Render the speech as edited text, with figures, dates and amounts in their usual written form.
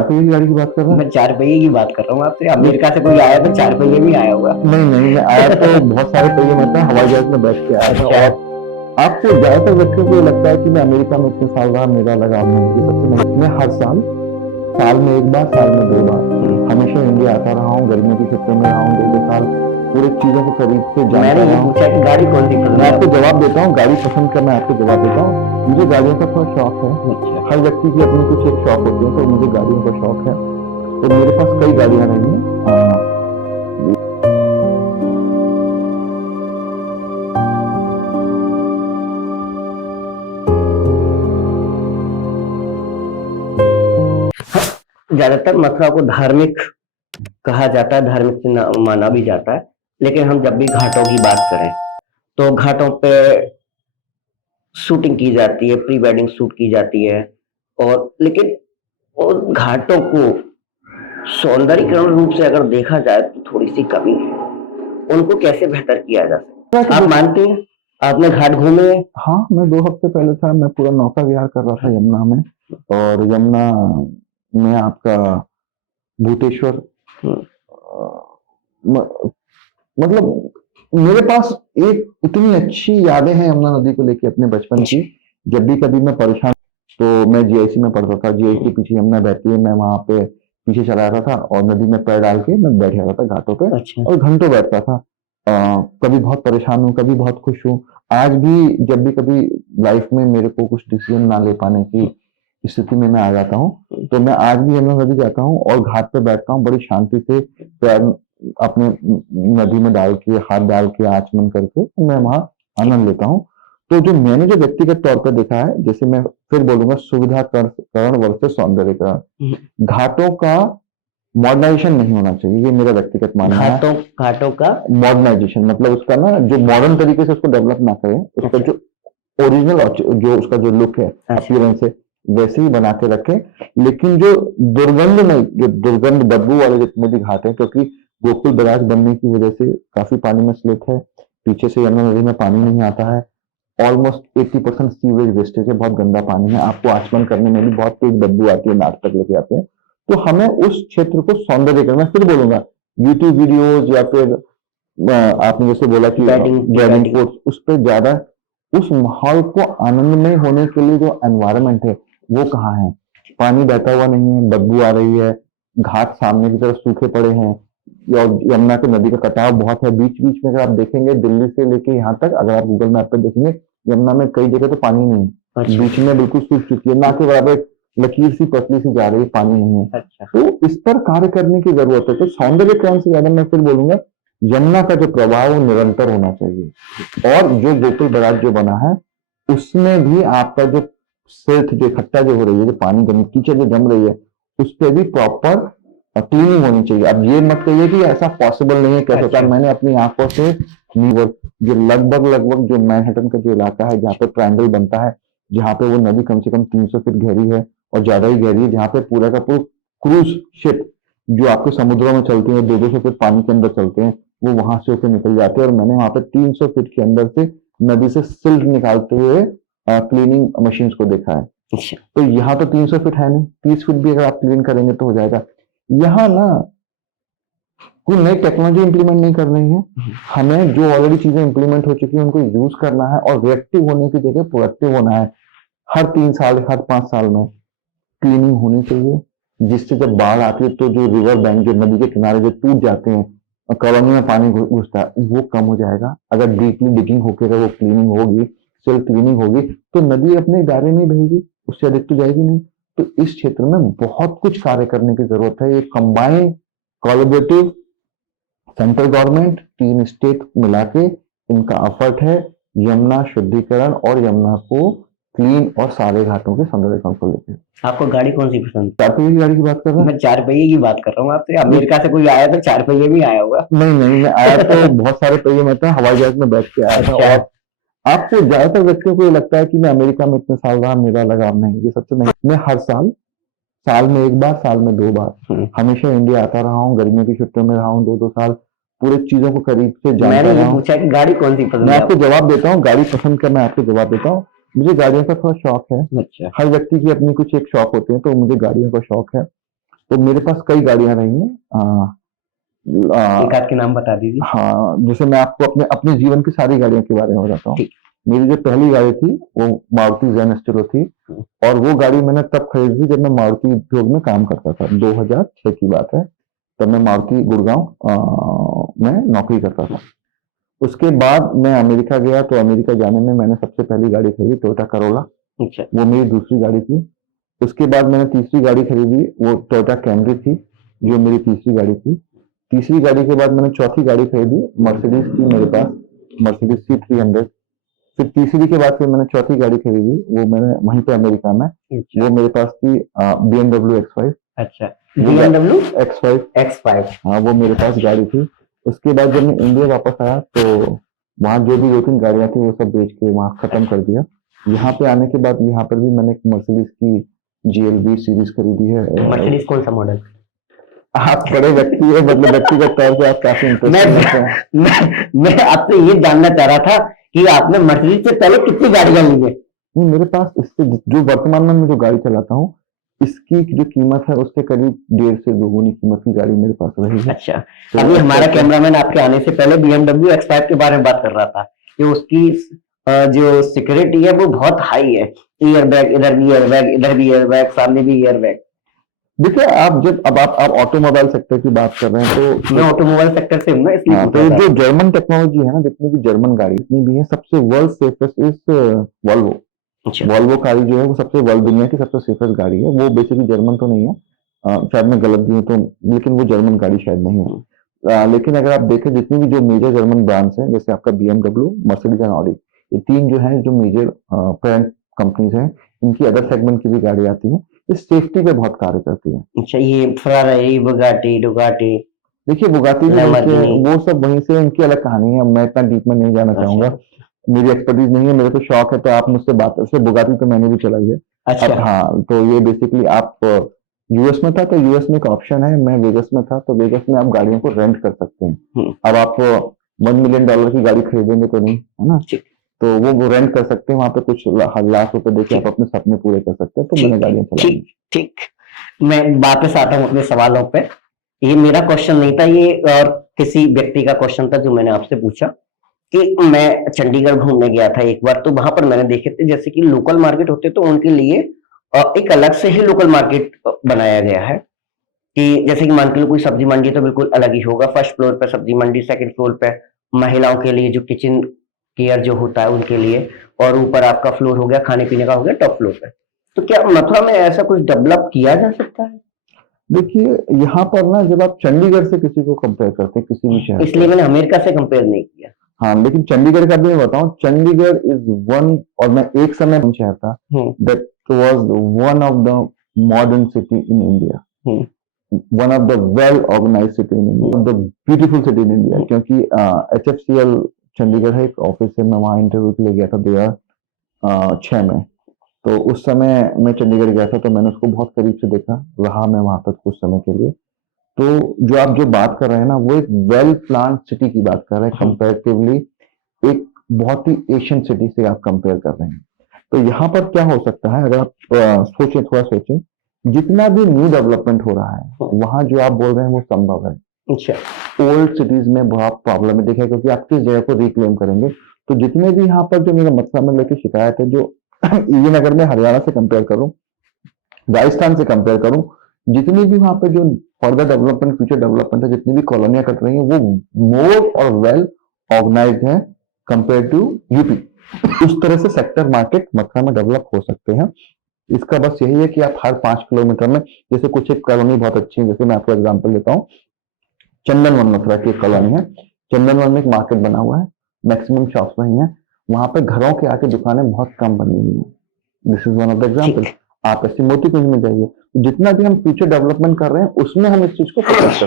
चार पहिए की गाड़ी की बात कर रहे हैं? मैं 4 पहिए की बात कर रहा हूँ आपसे। अमेरिका से कोई आया तो 4 पहिए में आया होगा। नहीं नहीं, मैं आया तो बहुत सारे पहिए में था, हवाई जहाज में बैठ के आया था। अच्छा। और आपको ज्यादातर व्यक्तियों को ये लगता है कि मैं अमेरिका में इतने साल रहा, मेरा लगाव नहीं। ये सच नहीं। मैं हर साल, साल में एक बार, साल में दो बार हमेशा इंडिया आता रहा हूँ। गर्मियों की छुट्टियों में रहा हूँ, दो दो साल पूरी चीजों को करीब से मैंने जानता ये रहा हूँ। पूछा कि गाड़ी कौन सी पसंद मैं है आपको आपको? जवाब देता हूँ, गाड़ी पसंद का मैं आपको जवाब देता हूँ। मुझे गाड़ियों का थोड़ा शौक है। अच्छा। हर व्यक्ति की अपनी कुछ एक शौक होती है, तो मुझे गाड़ियों का शौक है। तो मेरे पास कई गाड़ियां रही हैं। ज्यादातर मथुरा को धार्मिक कहा जाता है, धार्मिक से माना भी जाता है। लेकिन हम जब भी घाटों की बात करें तो घाटों पे शूटिंग की जाती है, प्री वेडिंग शूट की जाती है। और लेकिन उन घाटों को सौंदर्यीकरण रूप से अगर देखा जाए तो थोड़ी सी कमी है। उनको कैसे बेहतर किया जा सकता है, आप मानते हैं? आपने घाट घूमे हैं? हाँ, मैं 2 हफ्ते पहले था। मैं पूरा नौका विहार कर रहा था यमुना में। और यमुना में आपका भूतेश्वर, हम्म। म- मतलब मेरे पास एक इतनी अच्छी यादें हैं यमुना नदी को लेके अपने बचपन की। जब भी कभी मैं परेशान, तो मैं जीआईसी में पढ़ता था। जीआईसी के पीछे यमुना बहती है, मैं वहां पे पीछे चला जाता था और नदी में पैर डाल के मैं बैठ जाता था घाटों पे अच्छा। और घंटों बैठता था। कभी बहुत परेशान हूँ, कभी बहुत खुश हूँ। आज भी जब भी कभी लाइफ में मेरे को कुछ डिसीजन ना ले पाने की स्थिति में मैं आ जाता हूँ, तो मैं आज भी यमुना नदी जाता हूँ और घाट पे बैठता हूँ, बड़ी शांति से पैर अपने नदी में डाल के, हाथ डाल के, आचमन करके मैं वहां आनंद लेता हूँ। तो जो मैंने जो व्यक्तिगत तौर पर देखा है, जैसे मैं फिर बोलूंगा, सुविधाकरण वर्सेस सौंदर्यीकरण। घाटों का मॉडर्नाइजेशन नहीं होना चाहिए, ये मेरा व्यक्तिगत मानना है। घाटों घाटों का मॉडर्नाइजेशन मतलब उसका ना, जो मॉडर्न तरीके से उसको डेवलप ना करें, उसका अच्छा। जो ओरिजिनल, जो उसका जो लुक है, अच्छा। अपीयरेंस है, वैसे ही बना के रखें। लेकिन जो दुर्गंध में, जो दुर्गंध बदबू वाले जितने भी घाट हैं, क्योंकि गोकुल बराज बनने की वजह से काफी पानी में स्लिप है, पीछे से यमुना नदी में पानी नहीं आता है। ऑलमोस्ट 80% सीवेज वेस्टेज है, बहुत गंदा पानी है। आपको आचमन करने में भी बहुत तेज बदबू आती है, नाक तक लेके आते हैं। तो हमें उस क्षेत्र को सौंदर्यीकरण, मैं फिर बोलूंगा, यूट्यूब वीडियोज या फिर आपने जैसे बोला कि वेडिंग फोर्स, उस पर ज्यादा उस माहौल को आनंदमय होने के लिए जो एनवायरनमेंट है वो कहाँ है? पानी बहता हुआ नहीं है, बदबू आ रही है, घाट सामने की तरफ सूखे पड़े हैं, और यमुना की नदी का कटाव बहुत है। बीच बीच में अगर आप देखेंगे, दिल्ली से लेके यहाँ तक अगर आप गूगल मैप पे देखेंगे, यमुना में कई जगह तो पानी नहीं है। अच्छा। बीच में बिल्कुल सूख चुकी है, ना के बराबर एक लकीर सी पतली सी जा रही है, पानी नहीं है। अच्छा। तो इस पर कार्य करने की जरूरत है। तो सौंदर्यीकरण से ज्यादा मैं फिर बोलूंगा, यमुना का जो प्रवाह वो निरंतर होना चाहिए। और जो गोकुल बराज जो बना है, उसमें भी आपका जो सिल्ट, जो इकट्ठा जो हो रही है, जो पानी कीचड़ जो जम रही है, उस पर भी प्रॉपर क्लीनिंग होनी चाहिए। अब ये मत कहिए कि ऐसा पॉसिबल नहीं है, कैसे होता है। अच्छा। मैंने अपनी आंखों से न्यूयॉर्क, जो लगभग लगभग जो मैनहट्टन का जो इलाका है, जहाँ पे ट्रायंगल बनता है, जहाँ पे वो नदी कम से कम 300 फीट गहरी है और ज्यादा ही गहरी है, जहाँ पे पूरा का पूरा क्रूज शिप जो आपके समुद्रों में चलती है, 200 फीट पानी के अंदर चलते हैं, वो वहां से होकर निकल जाते हैं। और मैंने वहां पे 300 फीट के अंदर से नदी से सिल्ट निकालते हुए क्लीनिंग मशीन को देखा है। अच्छा। तो यहाँ तो 300 फीट है नहीं, 30 फीट भी अगर आप क्लीन करेंगे तो हो जाएगा। यहाँ ना कोई नई टेक्नोलॉजी इंप्लीमेंट नहीं कर रही है, हमें जो ऑलरेडी चीजें इंप्लीमेंट हो चुकी है उनको यूज करना है और रिएक्टिव होने की जगह प्रोएक्टिव होना है। हर 3 साल, हर 5 साल में क्लीनिंग होनी चाहिए, जिससे जब बाढ़ आती है तो जो रिवर बैंक, जो नदी के किनारे जो टूट जाते हैं, कॉलोनी में पानी घुसता है, वो कम हो जाएगा। अगर डीपली डिगिंग होकर वो क्लीनिंग होगी, सेल्फ क्लीनिंग होगी, तो नदी अपने दायरे में बहेगी, उससे अधिक तो जाएगी नहीं। तो इस क्षेत्र में बहुत कुछ कार्य करने की जरूरत है। ये combined collaborative central government, 3 state मिला के इनका एफर्ट है यमुना शुद्धिकरण और यमुना को क्लीन और सारे घाटों के सौंदर्यीकरण को लेकर। आपको गाड़ी कौन सी पसंद? चार पहिए की गाड़ी की बात कर रहे हैं? मैं 4 पहिए की बात कर रहा हूँ आपसे। अमेरिका से कोई आया तो 4 पहिए में आया होगा। नहीं नहीं, मैं आया तो बहुत सारे पहिए में था, हवाई जहाज में बैठ के आया था। अच्छा। और आपको ज्यादातर व्यक्तियों को ये लगता है कि मैं अमेरिका में इतने साल रहा, मेरा लगाव नहीं। ये सच नहीं। मैं हर साल, साल में एक बार, साल में दो बार हमेशा इंडिया आता रहा हूँ। गर्मियों की छुट्टियों में रहा हूँ, दो दो साल पूरी चीजों को करीब से जानता मैंने रहा ये हूँ। पूछा कि गाड़ी कौन सी पसंद मैं है आपको आपको? जवाब देता हूँ, गाड़ी पसंद का मैं आपको जवाब देता हूँ। मुझे गाड़ियों का थोड़ा शौक है। अच्छा। हर व्यक्ति की अपनी कुछ एक शौक होते हैं, तो मुझे गाड़ियों का शौक है। तो मेरे पास कई गाड़ियां रही हैं। एक आध के नाम बता दीजिए। हाँ, जैसे मैं आपको अपने अपने जीवन की सारी गाड़ियों के बारे में बताता हूँ। ठीक। मेरी जो पहली गाड़ी थी वो मारुति ज़ेन एस्टेरो थी, और वो गाड़ी मैंने तब खरीदी थी जब मैं मारुति उद्योग में काम करता था। 2006 की बात है, तब मैं मारुति गुड़गांव में नौकरी करता था। उसके बाद मैं अमेरिका गया, तो अमेरिका जाने में मैंने सबसे पहली गाड़ी खरीदी टोयोटा करोला। अच्छा। वो मेरी दूसरी गाड़ी थी। उसके बाद मैंने तीसरी गाड़ी खरीदी, वो टोयोटा कैमरी थी, जो मेरी तीसरी गाड़ी थी। तीसरी गाड़ी के बाद मैंने चौथी गाड़ी खरीदी, मर्सिडीज थी मेरे पास, मर्सिडीज C300। फिर तीसरी के बाद फिर मैंने चौथी गाड़ी खरीदी, वो मैंने वहीं पे अमेरिका में, अच्छा। वो मेरे पास थी BMW X5। अच्छा, BMW X5, हाँ, वो मेरे पास गाड़ी थी। उसके बाद जब मैं इंडिया वापस आया, तो वहाँ जो भी 2-3 गाड़ियां थी वो सब बेच के वहाँ खत्म कर दिया। यहाँ पे आने के बाद यहाँ पर भी मैंने एक मर्सिडीज की GLB सीरीज खरीदी है। मर्सिडीज कौन सा मॉडल? आप बड़े व्यक्ति है, मतलब व्यक्तिगत तौर पे आप काफी इंटरेस्टिंग लगते हैं। मैं आपसे ये जानना चाह रहा था कि आपने मर्सिडीज से पहले कितनी गाड़ियां ली है? नहीं, मेरे पास इससे जो वर्तमान में मैं जो गाड़ी चलाता हूँ, इसकी जो कीमत है उससे करीब 1.5 से 2 गुनी कीमत की गाड़ी मेरे पास रही है। अच्छा। तो अभी हमारा कैमरामैन आपके आने से पहले BMW X5 के बारे में बात कर रहा था कि उसकी जो सिक्योरिटी है वो बहुत हाई है। ईयर बैग, इधर भी ईयर बैग, इधर भी ईयर बैग, सामने भी ईयर बैग। देखिए, आप जब अब आप ऑटोमोबाइल सेक्टर की बात कर रहे हैं, तो मैं ऑटोमोबाइल सेक्टर से हूँ ना, इसलिए हाँ, पूछ तो रहा था। जो जर्मन टेक्नोलॉजी है ना, जितनी भी जर्मन गाड़ी जितनी भी है, सबसे वर्ल्ड सेफेस्ट इज वॉल्वो। अच्छा। वॉल्वो गाड़ी जो है वो सबसे वर्ल्ड दुनिया की सबसे सेफेस्ट गाड़ी है। वो बेसिकली जर्मन तो नहीं है, शायद मैं गलत भी हूँ तो, लेकिन वो जर्मन गाड़ी शायद नहीं है। लेकिन अगर आप देखें जितनी भी जो मेजर जर्मन ब्रांड्स हैं, जैसे आपका BMW, मर्सिडीज एंड ऑडी, ये 3 जो है जो मेजर पेरेंट कंपनीज हैं, इनकी अदर सेगमेंट की भी गाड़ी आती है, ये सेफ्टी पे बहुत कार्य करती है। अच्छा, ये फेरारी, बुगाटी, डुगाटी, देखिए, बुगाटी भी वहीं से, लैम्बोर्गिनी। वो सब वहीं से, उनकी अलग कहानी है। मैं इतना डीप में नहीं जाना चाहूंगा, मेरी एक्सपर्टीज नहीं है, मेरे तो शौक है, तो आप मुझसे बात से बुगाटी तो मैंने भी चलाई है। अब अच्छा। हाँ, तो ये बेसिकली आप यूएस में था तो यूएस में एक ऑप्शन है, मैं वेगस में था तो वेगस में आप गाड़ियों को रेंट कर सकते हैं। अब आप $1 मिलियन की गाड़ी खरीदेंगे तो नहीं, है ना, ठीक। तो वो रेंट कर सकते हैं, वहां पे कुछ लाख रुपए देके आप ठीक। अपने सपने पूरे कर सकते हैं। तो ठीक। मैंने गाड़ियां चलाई। ठीक। ठीक। मैं वापस आता हूँ अपने सवालों पे। ये मेरा क्वेश्चन नहीं था, ये और किसी व्यक्ति का क्वेश्चन था जो मैंने आपसे पूछा कि मैं चंडीगढ़ घूमने गया था एक बार, तो वहां पर मैंने देखे थे जैसे कि लोकल मार्केट होते तो उनके लिए एक अलग से ही लोकल मार्केट बनाया गया है कि जैसे कि मान के लो कोई सब्जी मंडी तो बिल्कुल अलग ही होगा, फर्स्ट फ्लोर पे सब्जी मंडी, सेकंड फ्लोर पे महिलाओं के लिए जो किचन केयर जो होता है उनके लिए, और ऊपर आपका फ्लोर हो गया खाने पीने का, हो गया टॉप फ्लोर पे। तो क्या मथुरा में ऐसा कुछ डेवलप किया जा सकता है? देखिए, यहाँ पर ना जब आप चंडीगढ़ से किसी को कंपेयर करते हैं, किसी भी शहर इसलिए मैंने अमेरिका से कंपेयर नहीं किया। हाँ, लेकिन चंडीगढ़ का भी मैं बताऊं, चंडीगढ़ इज वन, और मैं एक समय शहर था that was one of the modern city in India, one of the well organised city in India, the beautiful city in India. क्योंकि HFCL चंडीगढ़ है, एक ऑफिस है, मैं वहाँ इंटरव्यू के लिए गया था 2006 में। तो उस समय मैं चंडीगढ़ गया था, तो मैंने उसको बहुत करीब से देखा, रहा मैं वहां पर कुछ समय के लिए। तो जो आप जो बात कर रहे हैं ना, वो एक वेल प्लान सिटी की बात कर रहे हैं, कंपैरेटिवली एक बहुत ही एशियन सिटी से आप कंपेयर कर रहे हैं। तो यहाँ पर क्या हो सकता है, अगर आप सोचें, थोड़ा सोचें, जितना भी न्यू डेवलपमेंट हो रहा है वहां जो आप बोल रहे हैं वो संभव है। अच्छा। ओल्ड सिटीज में बहुत प्रॉब्लम है, देखिए, क्योंकि आप किस जगह को रिक्लेम करेंगे। तो जितने भी यहाँ पर जो मेरा मथुरा में लेके शिकायत है, जो इवन अगर मैं हरियाणा से कंपेयर करूं, राजस्थान से कंपेयर करूं, जितनी भी वहां पे जो फर्दर डेवलपमेंट, फ्यूचर डेवलपमेंट है, जितनी भी कॉलोनियां कट रही हैं, वो मोर और वेल ऑर्गेनाइज्ड है कंपेयर टू यूपी। उस तरह से सेक्टर मार्केट मथुरा में डेवलप हो सकते हैं। इसका बस यही है कि आप हर 5 किलोमीटर में, जैसे कुछ एक कॉलोनी बहुत अच्छी है, जैसे मैं आपको एग्जांपल देता हूँ, चंदनवन मथुरा की एक कॉलोनी है। चंदनवन में एक मार्केट बना हुआ है, मैक्सिमम शॉप्स वही है, वहां पे घरों के आके दुकानें बहुत कम बनी हुई है। This is one of the example. आप ऐसे मोतीकुंज में जाइए, जितना भी हम फ्यूचर डेवलपमेंट कर रहे हैं उसमें हम इस चीज को फोकस कर